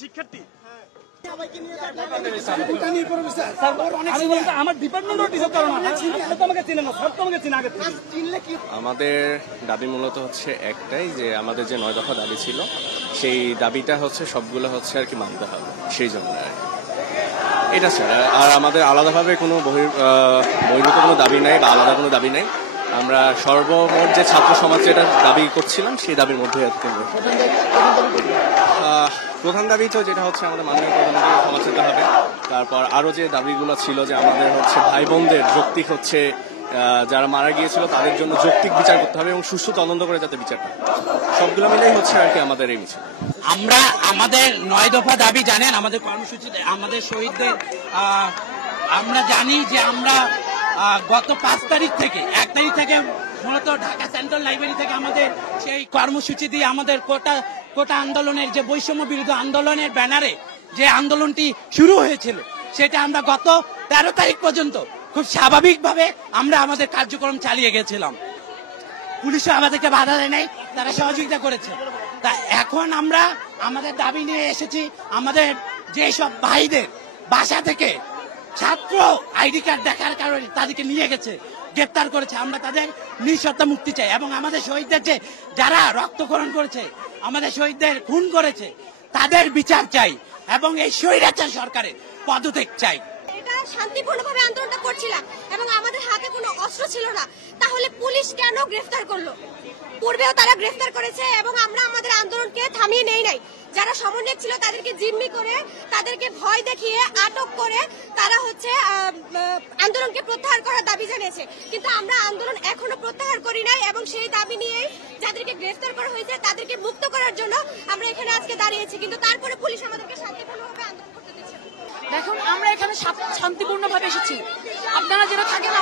শিক্ষার্থী আমাদের দাবি মূলত হচ্ছে একটাই, যে আমাদের যে 9 দফা দাবি ছিল সেই দাবিটা হচ্ছে সবগুলো হচ্ছে আর কি মানতে হবে, সেই জন্য এটা ছাড়া আর আমাদের আলাদাভাবে কোনো বহির্ভূত কোনো দাবি নাই বা আলাদা কোনো দাবি নাই। আমরা সর্বমোট যে ছাত্র সমাজ যেটা দাবি করছিলাম সেই দাবির মধ্যে প্রধান দাবি তো যেটা হচ্ছে আমাদের মাননীয় প্রধানমন্ত্রীকে ক্ষমা চাইতে হবে। তারপর আরো যে দাবিগুলো ছিল যে আমাদের হচ্ছে ভাই বোনদের যৌক্তিক হচ্ছে যারা মারা গিয়েছিল তাদের জন্য যৌক্তিক বিচার করতে হবে এবং সুষ্ঠু তদন্ত করে যাতে বিচারটা, সবগুলো মিলেই হচ্ছে আর কি আমাদের এই মিছিল। আমরা আমাদের 9 দফা দাবি জানেন, আমাদের কর্মসূচিতে আমাদের শহীদদের আমরা জানি যে আমরা গত 5 তারিখ থেকে 1 তারিখ থেকে মূলত ঢাকা সেন্ট্রাল লাইব্রেরি থেকে আমাদের সেই কর্মসূচি দিয়ে আমাদের কোটা আন্দোলনের যে বৈষম্য বিরোধী আন্দোলনের ব্যানারে যে আন্দোলনটি শুরু হয়েছিল সেটা আমরা গত 13 তারিখ পর্যন্ত খুব স্বাভাবিকভাবে আমরা আমাদের কার্যক্রম চালিয়ে গেছিলাম। পুলিশও আমাদেরকে বাধা দেয় নাই, তারা সহযোগিতা করেছে। তা এখন আমরা আমাদের দাবি নিয়ে এসেছি, আমাদের যেসব ভাইদের বাসা থেকে ছাত্র আইডি কার্ড দেখার কারণে তাদেরকে নিয়ে গেছে, গ্রেপ্তার করেছে, আমরা তাদের নিঃশর্ত মুক্তি চাই এবং আমাদের শহীদদের যারা রক্তক্ষরণ করেছে, আমাদের শহীদদের খুন করেছে তাদের বিচার চাই এবং এই স্বৈরাচার সরকারের পদত্যাগ চাই। এটা শান্তিপূর্ণভাবে আন্দোলনটা করছিলাম এবং আমাদের হাতে কোনো অস্ত্র ছিল না, তাহলে পুলিশ কেন গ্রেফতার করলো? পূর্বেও তারা গ্রেফতার করেছে এবং আমরা আমাদের আন্দোলনকে থামিয়ে নেই নাই। যারা সমন্বয়ক ছিল তাদেরকে জিম্মি করে, তাদেরকে ভয় দেখিয়ে আটক করে তারা হচ্ছে আন্দোলনকে প্রত্যাহার করার দাবি জানিয়েছে, কিন্তু আমরা আন্দোলন এখনো প্রত্যাহার করি নাই এবং সেই দাবি নিয়ে যাদেরকে গ্রেফতার করা হয়েছে তাদেরকে মুক্ত করার জন্য আমরা এখানে আজকে দাঁড়িয়েছি, কিন্তু তারপরে পুলিশ আমাদেরকে শান্তিপূর্ণভাবে আন্দোলন করতে দিচ্ছে। দেখুন, আমরা এখানে শান্তিপূর্ণভাবে এসেছি। আপনারা যেটা থাকেন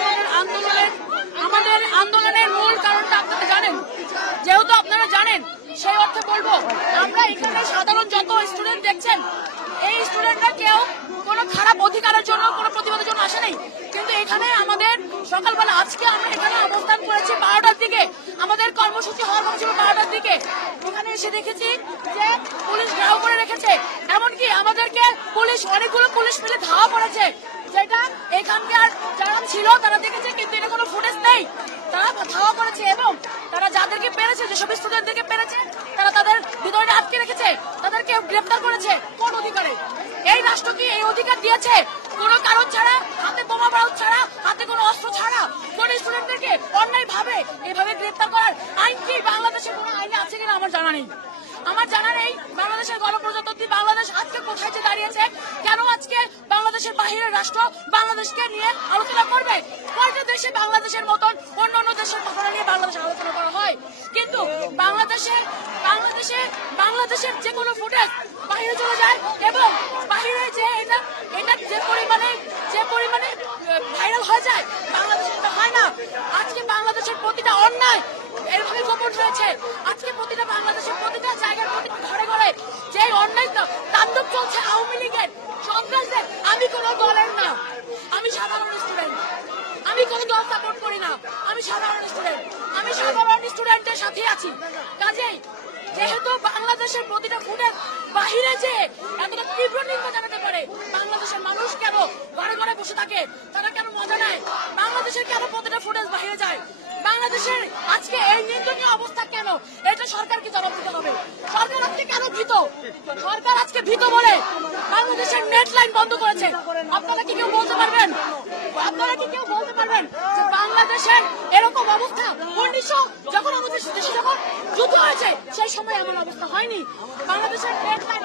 আমাদের আন্দোলনের মূল কারণটা আপনারা জানেন, যেহেতু আপনারা জানেন সেই অর্থে বলবো, আমরা এখানে সাধারণ যত স্টুডেন্ট দেখছেন এই স্টুডেন্টরা কেউ কোনো খারাপ অধিকারের জন্য কোনো প্রতিবাদের জন্য আসে নাই, কিন্তু এখানে আমাদের সকালবেলা আজকে আমরা এখানে অবস্থান করেছি 12টার দিকে, আমাদের কর্মসূচি হওয়ার কথা ছিল 12টার দিকে। এখানে এসে দেখেছি যে পুলিশ ঘেরাও করে রেখেছে, এমনকি আমাদেরকে অনেকগুলো পুলিশ মিলে ধাওয়া করেছে, যেটা এখানকার যারা ছিল তারা দেখেছে, কিন্তু এটা কোনো ফুটেজ নেই। তারা ধাওয়া করেছে এবং তারা যাদেরকে পেরেছে, যেসব স্টুডেন্টদেরকে পেরেছে তারা তাদের ভিতরে আটকে রেখেছে, তাদেরকে গ্রেফতার করেছে। কোন অধিকারে? এই রাষ্ট্র কি এই অধিকার দিয়েছে? কোনো কারণ ছাড়া, হাতে বোমা বারুদ ছাড়া, হাতে কোনো অস্ত্র ছাড়া কোন স্টুডেন্টদেরকে অন্যায় ভাবে এভাবে গ্রেফতার করার আইন কি বাংলাদেশের কোনো আইনে আছে কিনা আমার জানা নেই। আমার জানা নেই বাংলাদেশের গণপ্রজাতন্ত্রী বাংলাদেশ আজকে কোথায় যে দাঁড়িয়েছে, কেন আজকে বাংলাদেশের বাহিরের রাষ্ট্র বাংলাদেশকে নিয়ে আলোচনা করবে? কয়টা দেশে বাংলাদেশের মতন অন্য দেশের কথা নিয়ে বাংলাদেশ আলোচনা করা হয়, কিন্তু বাংলাদেশের যে কোনো ফুটেজ বাহিরে চলে যায় এবং বাহিরে যে এটা যে পরিমাণে ভাইরাল হয়ে যায়, বাংলাদেশে এটা হয় না। আজকে বাংলাদেশের প্রতিটা অন্যায় এরভাবে গোপন রয়েছে, আজকে বাংলাদেশের প্রতিটা জায়গায়, প্রতিটা ঘরে ঘরে যে অন্যায় তাণ্ডব চলছে আওয়ামী লীগের সন্ত্রাসদের। আমি কোনো দলের না, আমি সাধারণ স্টুডেন্ট, আমি কোনো দল সাপোর্ট করি না, আমি সাধারণ স্টুডেন্টের সাথে আছি। কাজেই যেহেতু বাংলাদেশের প্রতিটা ফুটেজ বাহিরে যে এতটা তীব্র নিন্দা জানাতে পারে, বাংলাদেশের মানুষ কেন ঘরে ঘরে বসে থাকে, তারা কেন মজা নেয়? বাংলাদেশের কেন প্রতিটা ফুটেজ বাহিরে যায়? বাংলাদেশের আজকে এই নিন্দনীয় অবস্থা কেন? এটা সরকারকে জবাব দিতে হবে। সরকার আজকে কেন ভীত? সরকার আজকে ভীত বলে বাংলাদেশের নেট লাইন বন্ধ করেছে। আপনারা কি কেউ বলতে পারবেন যে বাংলাদেশের এরকম অবস্থা 1900 যখন আমাদের দেশে যখন যুদ্ধ হয়েছে সেই সময় এমন অবস্থা হয়নি? বাংলাদেশের নেট লাইন